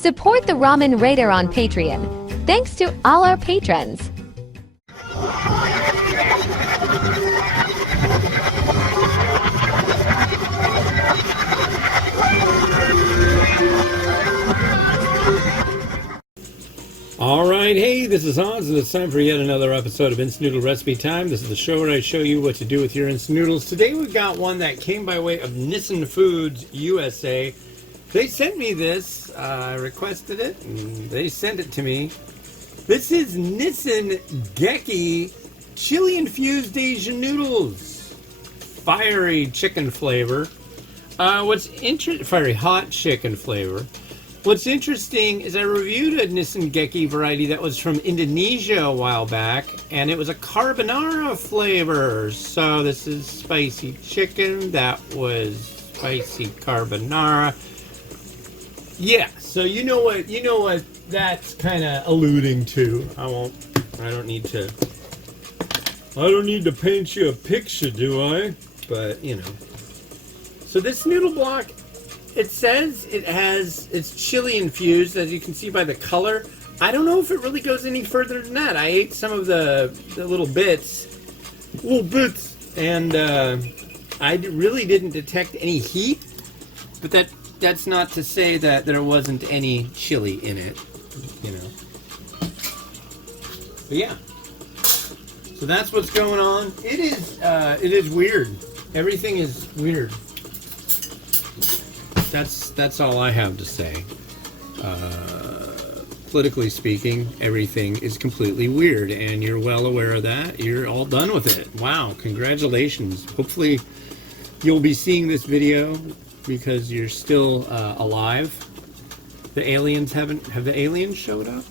Support the Ramen Raider on Patreon. Thanks to all our patrons. Alright, hey, this is Hans, and it's time for yet another episode of Instant Noodle Recipe Time. This is the show where I show you what to do with your instant noodles. Today we've got one that came by way of Nissin Foods USA. They sent me this, I requested it, and they sent it to me. This is Nissin Geki Chili Infused Asian Noodles. Fiery chicken flavor. Fiery hot chicken flavor. What's interesting is I reviewed a Nissin Geki variety that was from Indonesia a while back, and it was a carbonara flavor. So this is spicy chicken, that was spicy carbonara. Yeah, so you know what that's kind of alluding to. I don't need to paint you a picture, do I? But, you know. So this noodle block, it says it's chili infused, as you can see by the color. I don't know if it really goes any further than that. I ate some of the little bits, and I really didn't detect any heat. But that's not to say that there wasn't any chili in it, you know. But yeah, so that's what's going on. It is weird. Everything is weird. That's all I have to say. Politically speaking, everything is completely weird, and you're well aware of that. You're all done with it. Wow, congratulations. Hopefully you'll be seeing this video because you're still alive. The aliens have the aliens showed up?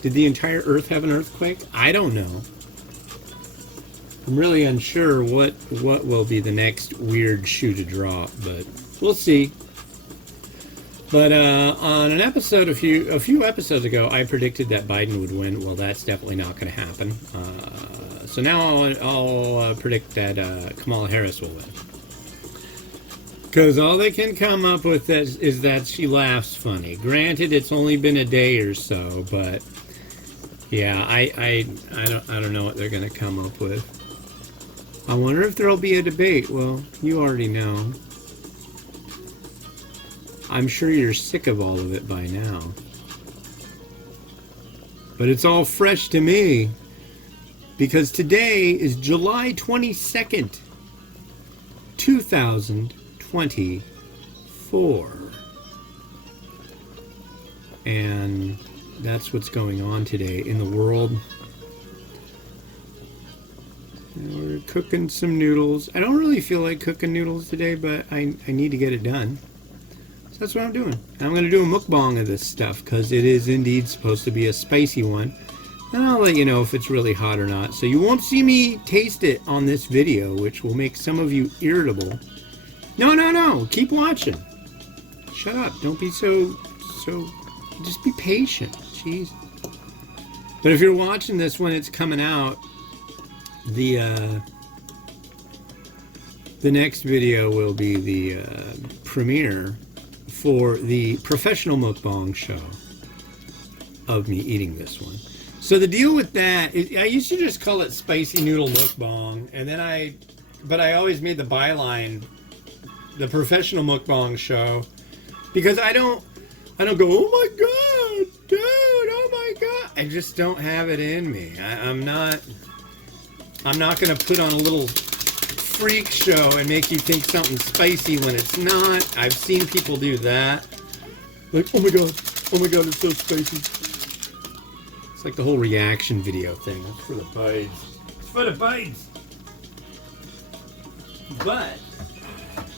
Did the entire Earth have an earthquake? I don't know. I'm really unsure what will be the next weird shoe to drop, but we'll see. But on an episode a few episodes ago, I predicted that Biden would win. Well, that's definitely not going to happen. So now I'll predict that Kamala Harris will win. Because all they can come up with is that she laughs funny. Granted, it's only been a day or so, but yeah, I don't know what they're going to come up with. I wonder if there'll be a debate. Well, you already know. I'm sure you're sick of all of it by now. But it's all fresh to me because today is July 22nd, 2024. And that's what's going on today in the world. We're cooking some noodles. I don't really feel like cooking noodles today, but I need to get it done. So that's what I'm doing. I'm going to do a mukbang of this stuff because it is indeed supposed to be a spicy one. And I'll let you know if it's really hot or not. So you won't see me taste it on this video, which will make some of you irritable. No. Keep watching. Shut up. Don't be so... Just be patient. Jeez. But if you're watching this when it's coming out, the next video will be the premiere for the professional mukbang show of me eating this one. So the deal with that is, I used to just call it spicy noodle mukbang, and then I always made the byline the professional mukbang show because I don't go, oh my god, dude, oh my god. I just don't have it in me. I'm not gonna put on a little freak show and make you think something's spicy when it's not. I've seen people do that. Like, oh my god, it's so spicy. It's like the whole reaction video thing. It's for the bites. It's for the bites. But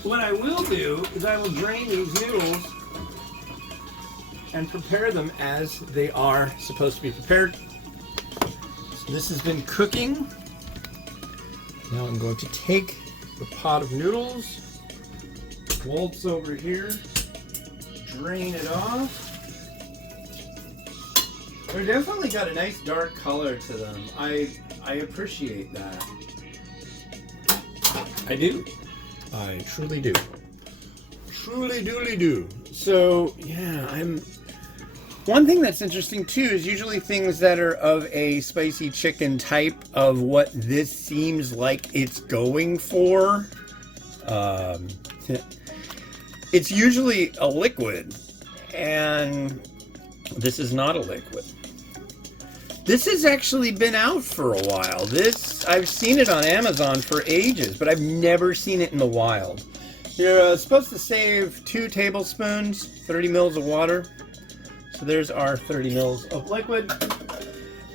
what I will do is I will drain these noodles and prepare them as they are supposed to be prepared. So this has been cooking. Now I'm going to take the pot of noodles, waltz over here, drain it off. They're definitely got a nice dark color to them. I appreciate that. I do. I truly do. Truly doolly do. So yeah, One thing that's interesting too is usually things that are of a spicy chicken type of what this seems like it's going for. It's usually a liquid, and this is not a liquid. This has actually been out for a while. I've seen it on Amazon for ages, but I've never seen it in the wild. You're supposed to save 2 tablespoons, 30 mils of water. So there's our 30 mils of liquid.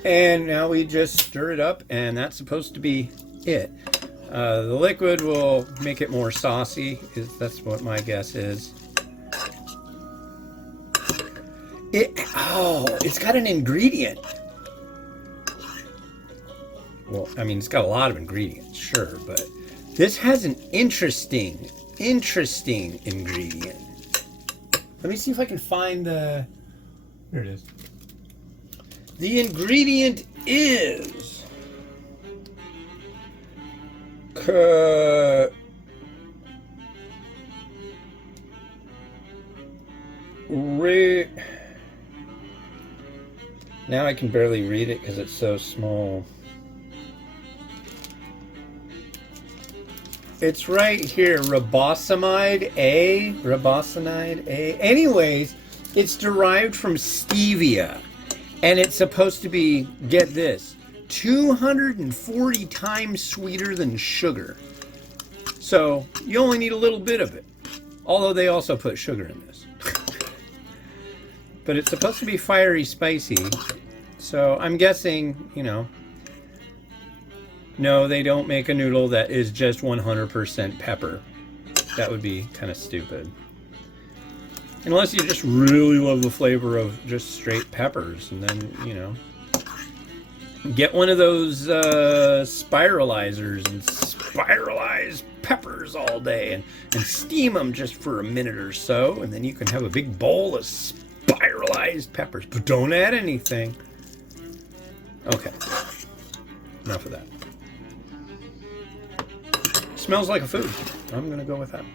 And now we just stir it up, and that's supposed to be it. The liquid will make it more saucy. That's what my guess is. It's got an ingredient. Well, I mean, it's got a lot of ingredients, sure, but this has an interesting ingredient. Let me see if I can find the... Here it is. The ingredient is... Now I can barely read it because it's so small. It's right here, ribosamide A. Anyways, it's derived from stevia, and it's supposed to be, get this, 240 times sweeter than sugar. So you only need a little bit of it, although they also put sugar in this. But it's supposed to be fiery spicy, so I'm guessing, you know, no, they don't make a noodle that is just 100% pepper. That would be kind of stupid. Unless you just really love the flavor of just straight peppers, and then, you know, get one of those spiralizers and spiralize peppers all day and steam them just for a minute or so, and then you can have a big bowl of spiralized peppers. But don't add anything. Okay. Enough of that. Smells like a food. I'm gonna go with that.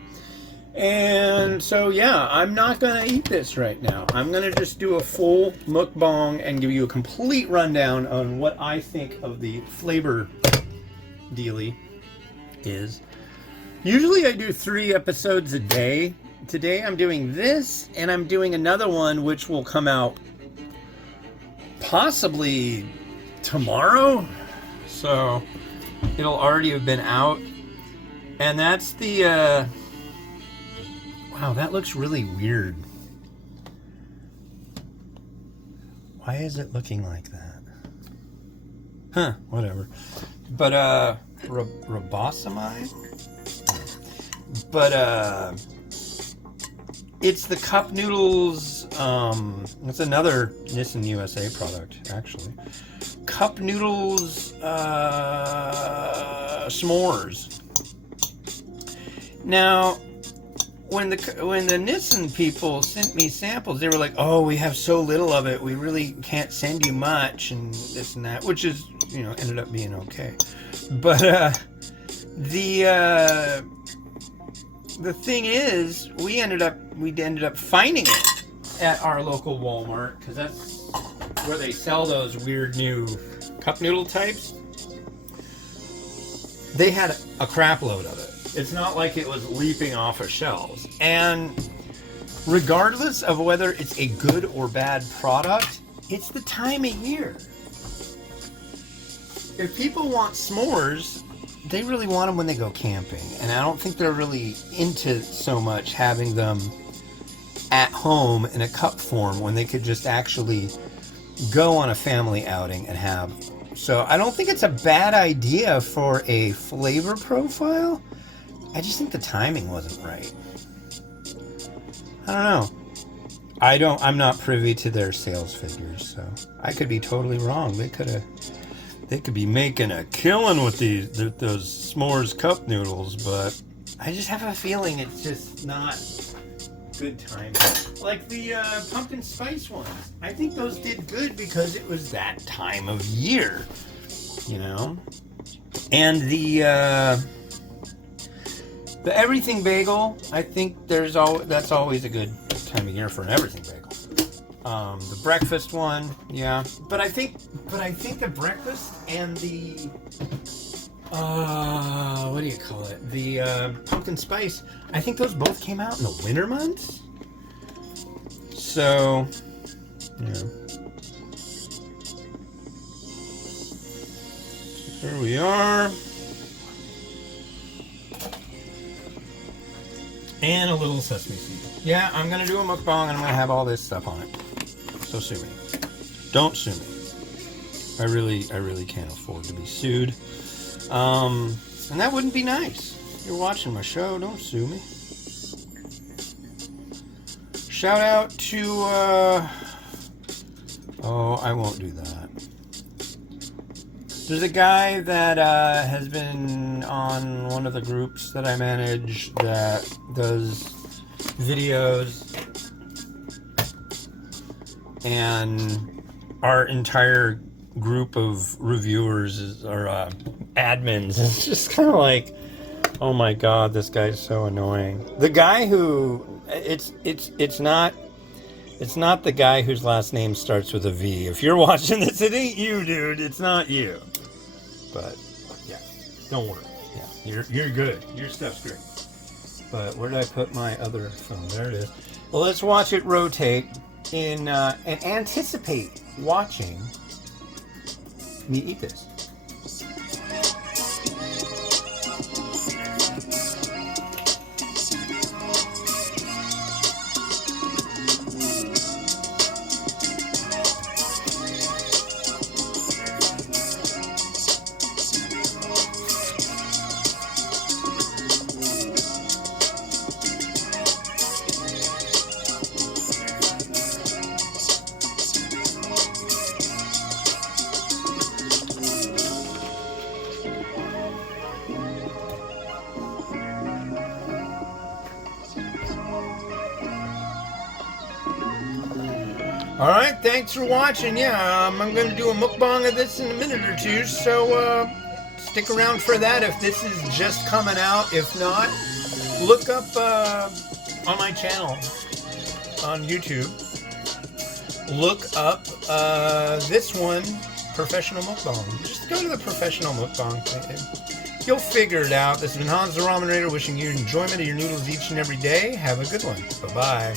And so yeah, I'm not gonna eat this right now. I'm gonna just do a full mukbang and give you a complete rundown on what I think of the flavor dealie is. Usually I do 3 episodes a day. Today I'm doing this, and I'm doing another one which will come out possibly tomorrow. So it'll already have been out. And that's the, wow, that looks really weird. Why is it looking like that? Huh, whatever. But, ribosamide? But, it's the cup noodles, it's another Nissin USA product, actually. Cup noodles, s'mores. Now, when the Nissin people sent me samples, they were like, "Oh, we have so little of it, we really can't send you much," and this and that, which is, you know, ended up being okay. But the thing is, we ended up finding it at our local Walmart, because that's where they sell those weird new cup noodle types. They had a crap load of it. It's not like it was leaping off of shelves. And regardless of whether it's a good or bad product, it's the time of year. If people want s'mores, they really want them when they go camping. And I don't think they're really into so much having them at home in a cup form when they could just actually go on a family outing and have. So I don't think it's a bad idea for a flavor profile. I just think the timing wasn't right. I don't know. I'm not privy to their sales figures, so I could be totally wrong. They could be making a killing with those s'mores cup noodles, but I just have a feeling it's just not good timing. Like the pumpkin spice ones. I think those did good because it was that time of year, you know? And the everything bagel, I think that's always a good time of year for an everything bagel. The breakfast one, yeah. But I think the breakfast and the what do you call it? The pumpkin spice. I think those both came out in the winter months. So, yeah. Here we are. And a little sesame seed. Yeah, I'm gonna do a mukbang and I'm gonna have all this stuff on it. So sue me. Don't sue me. I really can't afford to be sued. And that wouldn't be nice. You're watching my show, don't sue me. Shout out to, oh, I won't do that. There's a guy that has been on one of the groups that I manage that does videos, and our entire group of reviewers are admins. It's just kind of like, oh my god, this guy's so annoying. The guy who it's not the guy whose last name starts with a V. If you're watching this, it ain't you, dude. It's not you. But yeah, don't worry. Yeah, you're good. Your stuff's great. But where did I put my other phone? There it is. Well, let's watch it rotate in and anticipate watching me eat this. Alright, thanks for watching. Yeah, I'm going to do a mukbang of this in a minute or two, so stick around for that if this is just coming out. If not, look up on my channel on YouTube. Look up this one, Professional Mukbang. Just go to the Professional Mukbang thing. You'll figure it out. This has been Hans the Ramen Raider wishing you enjoyment of your noodles each and every day. Have a good one. Bye-bye.